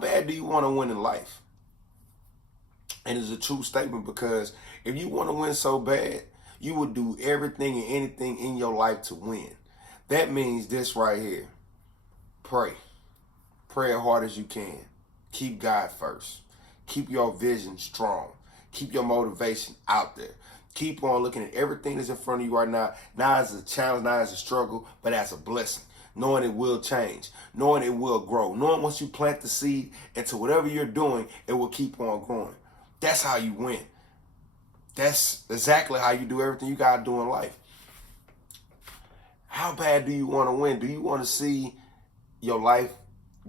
bad do you want to win in life? And it's a true statement, because if you want to win so bad, you would do everything and anything in your life to win. That means this right here. Pray. Pray as hard as you can. Keep God first. Keep your vision strong. Keep your motivation out there. Keep on looking at everything that's in front of you right now, not as a challenge, not as a struggle, but as a blessing. Knowing it will change, knowing it will grow, knowing once you plant the seed into whatever you're doing, it will keep on growing. That's how you win. That's exactly how you do everything you got to do in life. How bad do you want to win? Do you want to see your life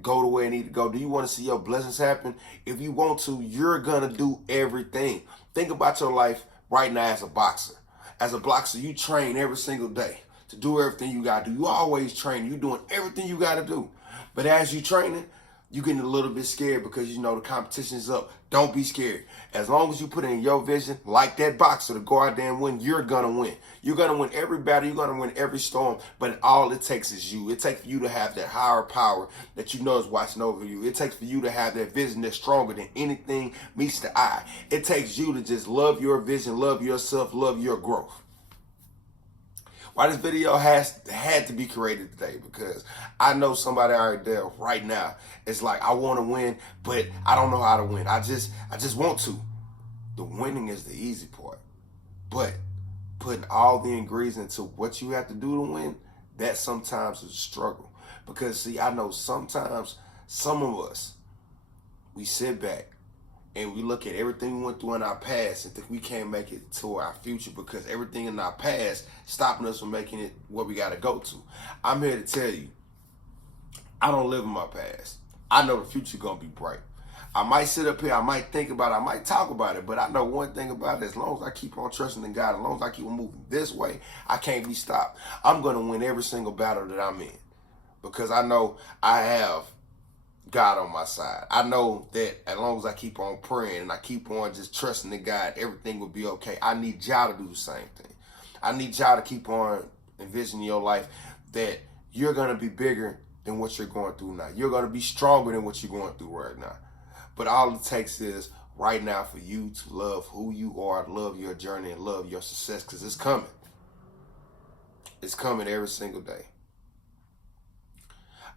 go the way it needs to go? Do you want to see your blessings happen? If you want to, you're going to do everything. Think about your life right now as a boxer. As a boxer, you train every single day to do everything you got to do. You always train. You're doing everything you got to do. But as you training, you getting a little bit scared because you know the competition is up. Don't be scared. As long as you put in your vision, like that boxer, to go out there and win, you're going to win. You're going to win every battle. You're going to win every storm. But all it takes is you. It takes for you to have that higher power that you know is watching over you. It takes for you to have that vision that's stronger than anything meets the eye. It takes you to just love your vision, love yourself, love your growth. Why this video had to be created today, because I know somebody out there right now. It's like, I want to win, but I don't know how to win. I just want to. The winning is the easy part, but putting all the ingredients into what you have to do to win, that sometimes is a struggle. Because see, I know sometimes some of us, we sit back and we look at everything we went through in our past and think we can't make it to our future because everything in our past stopping us from making it where we got to go to. I'm here to tell you, I don't live in my past. I know the future going to be bright. I might sit up here, I might think about it, I might talk about it, but I know one thing about it: as long as I keep on trusting in God, as long as I keep on moving this way, I can't be stopped. I'm going to win every single battle that I'm in, because I know I have God on my side. I know that as long as I keep on praying and I keep on just trusting in God, everything will be okay. I need y'all to do the same thing. I need y'all to keep on envisioning your life that you're going to be bigger than what you're going through now. You're going to be stronger than what you're going through right now. But all it takes is right now for you to love who you are, love your journey, and love your success, because it's coming. It's coming every single day.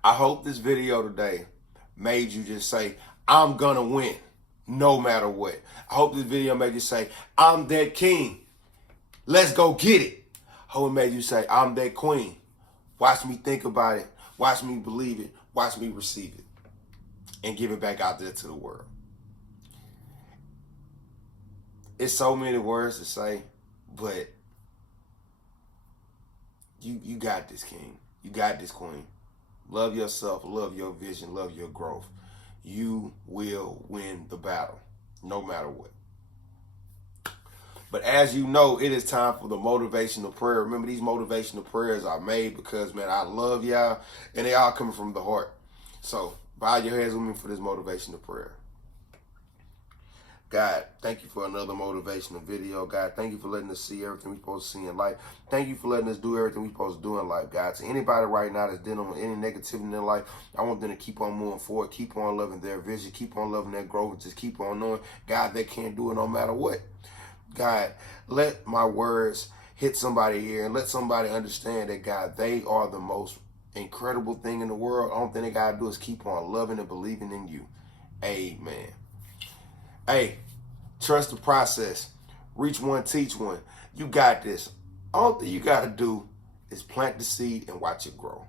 I hope this video today made you just say, I'm gonna win no matter what. I hope this video made you say, I'm that king, let's go get it. I hope it made you say, I'm that queen, watch me think about it, watch me believe it, watch me receive it, and give it back out there to the world. It's so many words to say, but you got this, king. You got this, queen. Love yourself, love your vision, love your growth. You will win the battle, no matter what. But as you know, it is time for the motivational prayer. Remember, these motivational prayers are made because, man, I love y'all, and they all coming from the heart. So bow your heads with me for this motivational prayer. God, thank you for another motivational video. God, thank you for letting us see everything we're supposed to see in life. Thank you for letting us do everything we're supposed to do in life, God. To anybody right now that's dealing with any negativity in their life, I want them to keep on moving forward, keep on loving their vision, keep on loving their growth, and just keep on knowing, God, they can't do it no matter what. God, let my words hit somebody here and let somebody understand that, God, they are the most incredible thing in the world. Only thing they got to do is keep on loving and believing in you. Amen. Hey, trust the process. Reach one, teach one. You got this. All thing you got to do is plant the seed and watch it grow.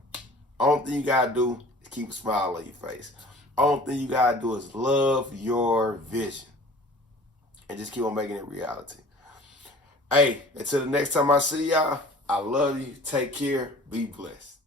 All thing you got to do is keep a smile on your face. All thing you got to do is love your vision and just keep on making it reality. Hey, until the next time I see y'all, I love you. Take care. Be blessed.